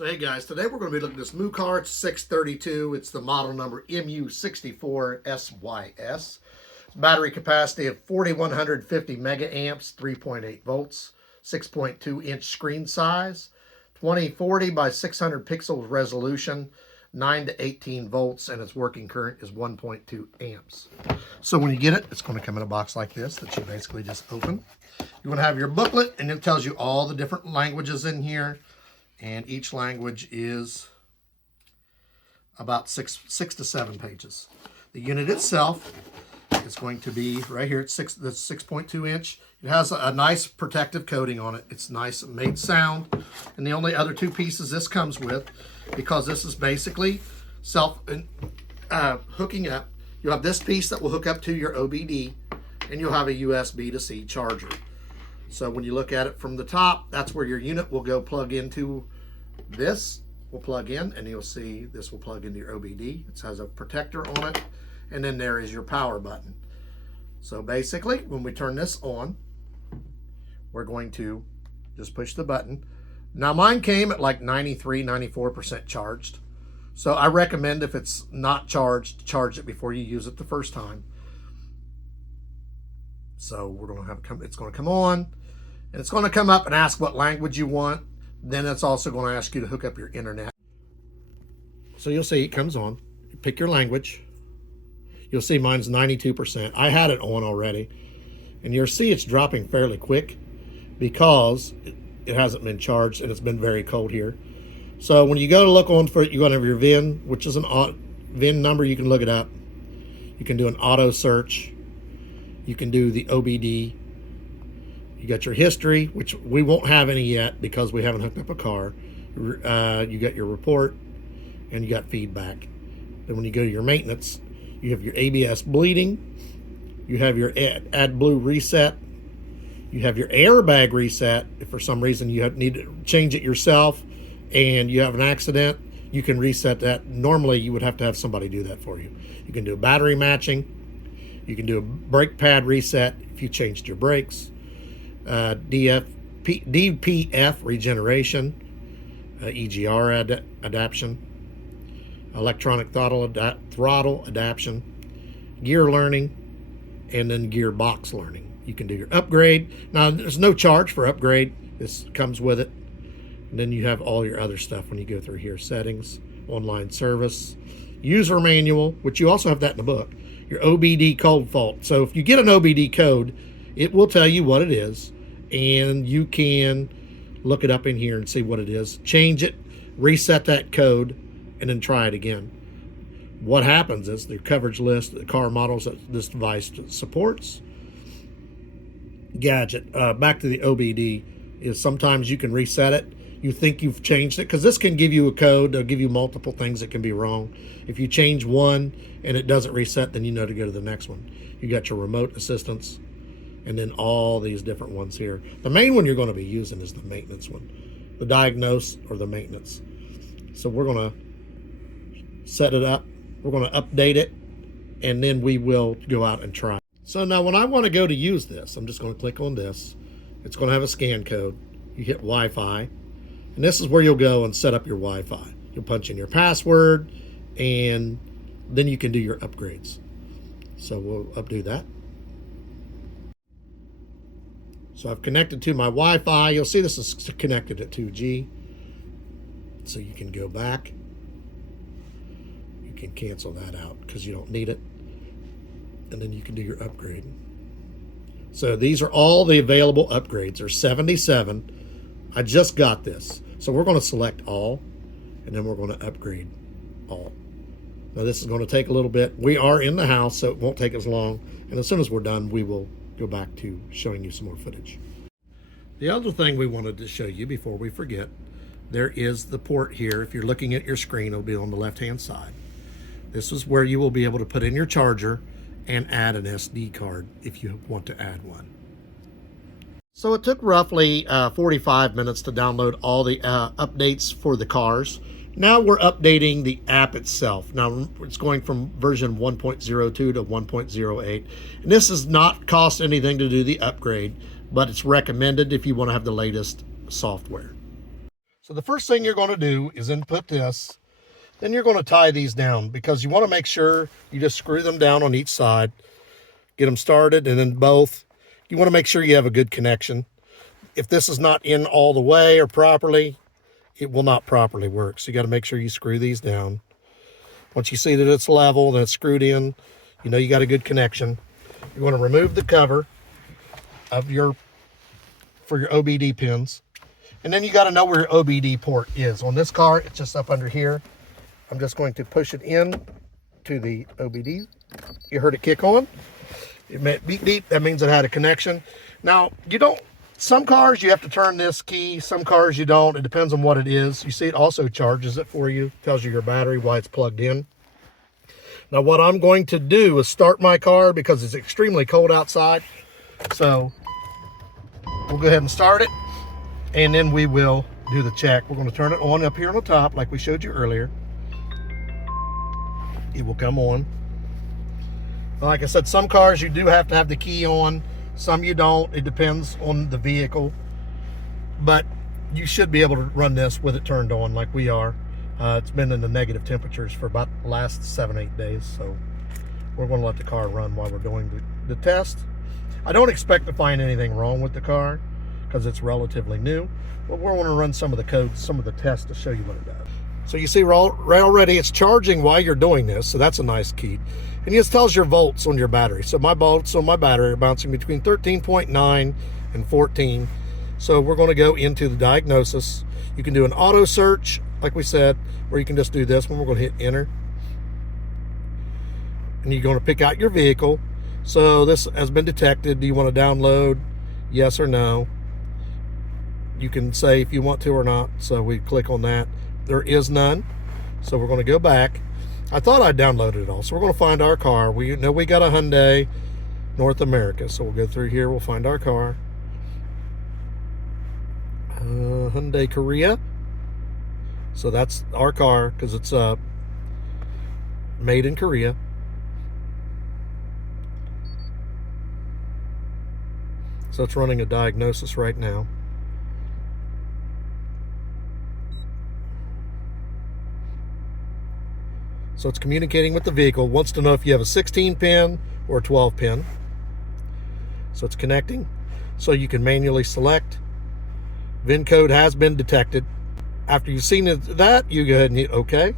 So hey guys, today we're going to be looking at this MUCAR. It's 632. It's the model number MU64SYS. Battery capacity of 4150 mega amps, 3.8 volts, 6.2 inch screen size, 2040 by 600 pixels resolution, 9 to 18 volts, and its working current is 1.2 amps. So when you get it, it's going to come in a box like this that you basically just open. You want to have your booklet, and it tells you all the different languages in here. And each language is about six to seven pages. The unit itself is going to be right here at the 6.2 inch. It has a nice protective coating on it. It's nice and made sound. And the only other two pieces this comes with, because this is basically hooking up, you have this piece that will hook up to your OBD, and you'll have a USB to C charger. So when you look at it from the top, that's where your unit will go plug into. This will plug in, and you'll see this will plug into your OBD. It has a protector on it, and then there is your power button. So basically, when we turn this on, we're going to just push the button. Now mine came at like 93-94% charged. So I recommend, if it's not charged, charge it before you use it the first time. So we're going to have it's going to come on, and it's going to come up and ask what language you want. Then it's also going to ask you to hook up your internet. So you'll see it comes on. You pick your language. You'll see mine's 92%. I had it on already. And you'll see it's dropping fairly quick because it hasn't been charged and it's been very cold here. So when you go to look on for it, you're going to have your VIN, which is an VIN number. You can look it up. You can do an auto search. You can do the OBD. You got your history, which we won't have any yet because we haven't hooked up a car. You got your report, and you got feedback. Then when you go to your maintenance, you have your ABS bleeding. You have your AdBlue reset. You have your airbag reset. If for some reason you need to change it yourself and you have an accident, you can reset that. Normally, you would have to have somebody do that for you. You can do a battery matching. You can do a brake pad reset if you changed your brakes. DPF regeneration, EGR adaptation, electronic throttle adaptation, gear learning, and then gearbox learning. You can do your upgrade. Now, there's no charge for upgrade. This comes with it. And then you have all your other stuff when you go through here. Settings, online service, user manual, which you also have that in the book. Your OBD code fault. So if you get an OBD code, it will tell you what it is, and you can look it up in here and see what it is. Change it, reset that code, and then try it again. What happens is the coverage list, the car models that this device supports. Gadget, back to the OBD, is sometimes you can reset it. You think you've changed it, because this can give you a code. They'll give you multiple things that can be wrong. If you change one and it doesn't reset, then you know to go to the next one. You got your remote assistance, and then all these different ones here. The main one you're going to be using is the maintenance one, the diagnose or the maintenance. So we're going to set it up. We're going to update it, and then we will go out and try. So now when I want to go to use this, I'm just going to click on this. It's going to have a scan code. You hit Wi-Fi, and this is where you'll go and set up your Wi-Fi. You'll punch in your password, and then you can do your upgrades. So we'll updo that. So I've connected to my Wi-Fi. You'll see this is connected at 2G. So you can go back. You can cancel that out because you don't need it. And then you can do your upgrade. So these are all the available upgrades. There's 77. I just got this. So we're going to select all, and then we're going to upgrade all. Now this is going to take a little bit. We are in the house, so it won't take as long. And as soon as we're done, we will go back to showing you some more footage. The other thing we wanted to show you before we forget, there is the port here. If you're looking at your screen, it'll be on the left-hand side. This is where you will be able to put in your charger and add an SD card if you want to add one. So it took roughly 45 minutes to download all the updates for the cars. Now we're updating the app itself. Now it's going from version 1.02 to 1.08. And this does not cost anything to do the upgrade, but it's recommended if you want to have the latest software. So the first thing you're going to do is input this. Then you're going to tie these down because you want to make sure you just screw them down on each side, get them started, and then both. You want to make sure you have a good connection. If this is not in all the way or properly, it will not properly work. So you got to make sure you screw these down. Once you see that it's level, then it's screwed in, you know you got a good connection. You want to remove the cover of for your OBD pins. And then you got to know where your OBD port is. On this car, it's just up under here. I'm just going to push it in to the OBD. You heard it kick on. It went beep beep. That means it had a connection. Now, some cars you have to turn this key, some cars you don't. It depends on what it is. You see it also charges it for you, tells you your battery, why it's plugged in. Now what I'm going to do is start my car because it's extremely cold outside. So we'll go ahead and start it, and then we will do the check. We're going to turn it on up here on the top like we showed you earlier. It will come on. Like I said, some cars you do have to have the key on, some you don't. It depends on the vehicle, but you should be able to run this with it turned on like we are. It's been in the negative temperatures for about the last 7-8 days, so we're going to let the car run while we're doing the test. I don't expect to find anything wrong with the car because it's relatively new, but we're going to run some of the codes, some of the tests to show you what it does. So you see right already it's charging while you're doing this, so that's a nice key. And it just tells your volts on your battery. So my volts on my battery are bouncing between 13.9 and 14. So we're going to go into the diagnosis. You can do an auto search, like we said, or you can just do this one. We're going to hit enter. And you're going to pick out your vehicle. So this has been detected. Do you want to download? Yes or no. You can say if you want to or not. So we click on that. There is none. So we're going to go back. I thought I downloaded it all. So we're going to find our car. We know we got a Hyundai North America. So we'll go through here. We'll find our car. Hyundai Korea. So that's our car because it's made in Korea. So it's running a diagnosis right now. So it's communicating with the vehicle, wants to know if you have a 16 pin or a 12 pin. So it's connecting. So you can manually select. VIN code has been detected. After you've seen that, you go ahead and hit OK.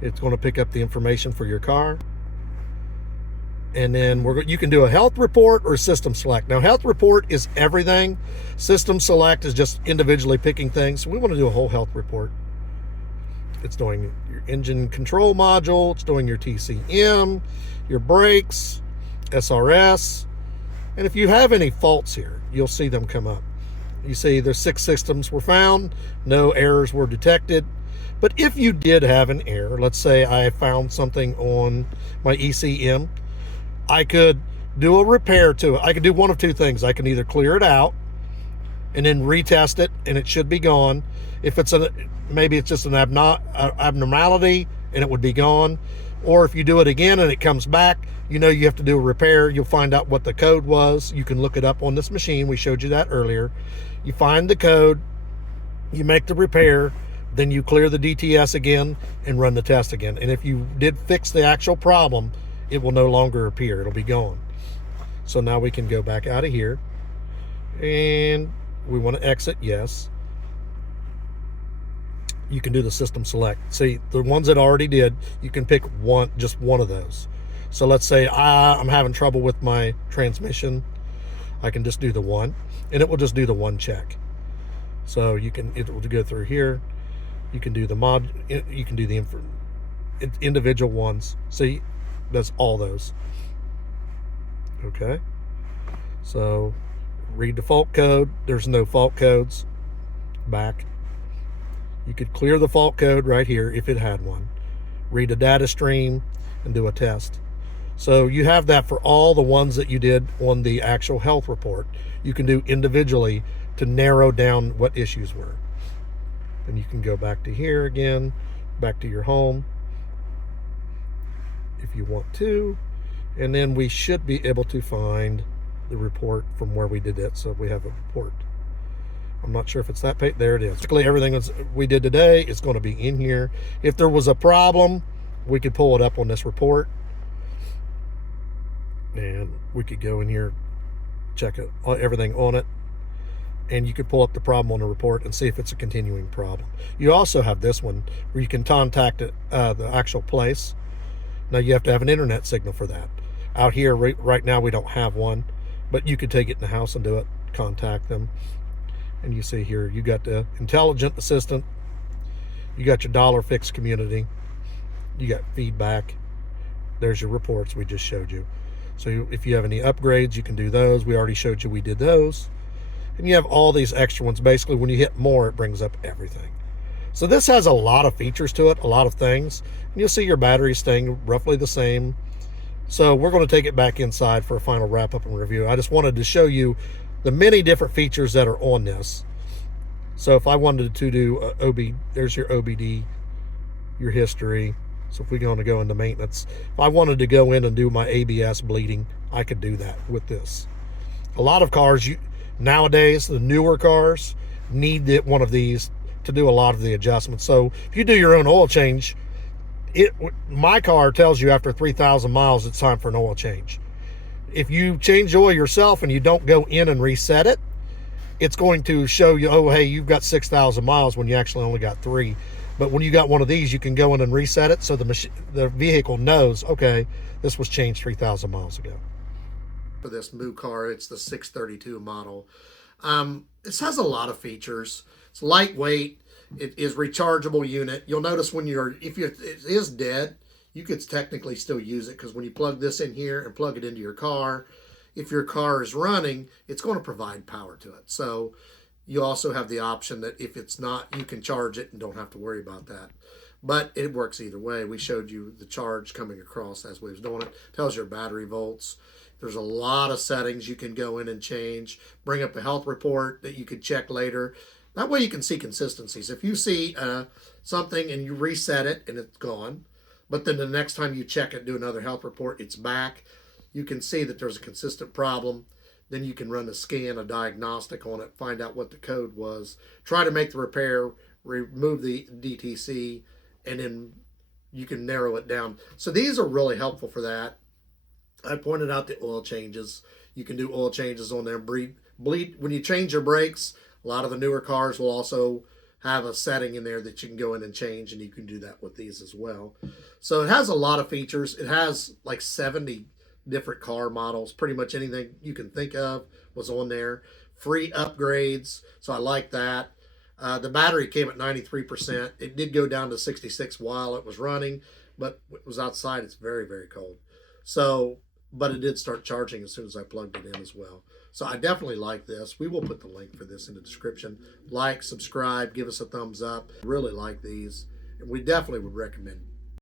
It's going to pick up the information for your car. And then you can do a health report or system select. Now, health report is everything. System select is just individually picking things. So we want to do a whole health report. It's doing your engine control module. It's doing your TCM, your brakes, SRS. And if you have any faults here, you'll see them come up. You see there's 6 systems were found. No errors were detected. But if you did have an error, let's say I found something on my ECM, I could do a repair to it. I could do one of two things. I can either clear it out and then retest it, and it should be gone. If it's maybe it's just an abnormality and it would be gone. Or if you do it again and it comes back, you know you have to do a repair. You'll find out what the code was. You can look it up on this machine. We showed you that earlier. You find the code, you make the repair, then you clear the DTS again and run the test again. And if you did fix the actual problem, it will no longer appear. It'll be gone. So now we can go back out of here, and we want to exit. Yes. You can do the system select. See, the ones that already did, you can pick just one of those. So let's say I'm having trouble with my transmission. I can just do the one, and it will just do the one check. So it will go through here. You can do you can do the individual ones. See, that's all those. Okay. So read the fault code. There's no fault codes. Back. You could clear the fault code right here if it had one. Read a data stream and do a test. So you have that for all the ones that you did on the actual health report. You can do individually to narrow down what issues were. And you can go back to here again, back to your home if you want to. And then we should be able to find the report from where we did it. So we have a report. I'm not sure if it's that page. There it is. Basically, everything we did today is going to be in here. If there was a problem, we could pull it up on this report. And we could go in here, check it, everything on it. And you could pull up the problem on the report and see if it's a continuing problem. You also have this one where you can contact it, the actual place. Now you have to have an internet signal for that. Out here right now we don't have one, but you could take it in the house and do it, contact them. And you see here, you got the intelligent assistant, you got your dollar fix community, you got feedback, there's your reports we just showed you. So if you have any upgrades, you can do those. We already showed you we did those. And you have all these extra ones. Basically, when you hit more, it brings up everything. So this has a lot of features to it, a lot of things. And you'll see your battery staying roughly the same. So we're going to take it back inside for a final wrap up and review. I just wanted to show you the many different features that are on this. So if I wanted to do there's your OBD, your history. So if we're going to go into maintenance, if I wanted to go in and do my ABS bleeding, I could do that with this. A lot of cars, nowadays, the newer cars need one of these to do a lot of the adjustments. So if you do your own oil change, my car tells you after 3,000 miles, it's time for an oil change. If you change oil yourself and you don't go in and reset it, it's going to show you, oh, hey, you've got 6,000 miles when you actually only got 3. But when you got one of these, you can go in and reset it so the vehicle knows, okay, this was changed 3,000 miles ago. For this MUCAR, it's the 632 model. This has a lot of features. It's lightweight. It is rechargeable unit. You'll notice if it is dead, you could technically still use it, because when you plug this in here and plug it into your car, if your car is running, it's going to provide power to it. So you also have the option that if it's not, you can charge it and don't have to worry about that. But it works either way. We showed you the charge coming across as we was doing it. Tells your battery volts. There's a lot of settings you can go in and change. Bring up a health report that you could check later. That way you can see consistencies. If you see something and you reset it and it's gone, but then the next time you check it, do another health report, it's back, you can see that there's a consistent problem. Then you can run a scan, a diagnostic on it, find out what the code was, try to make the repair, remove the DTC, and then you can narrow it down. So these are really helpful for that. I pointed out the oil changes. You can do oil changes on there. Bleed when you change your brakes. A lot of the newer cars will also have a setting in there that you can go in and change, and you can do that with these as well. So it has a lot of features. It has like 70 different car models. Pretty much anything you can think of was on there. Free upgrades, so I like that. The battery came at 93%. It did go down to 66 while it was running, but it was outside. It's very, very cold. So, but it did start charging as soon as I plugged it in as well. So I definitely like this. We will put the link for this in the description. Like, subscribe, give us a thumbs up. Really like these, and we definitely would recommend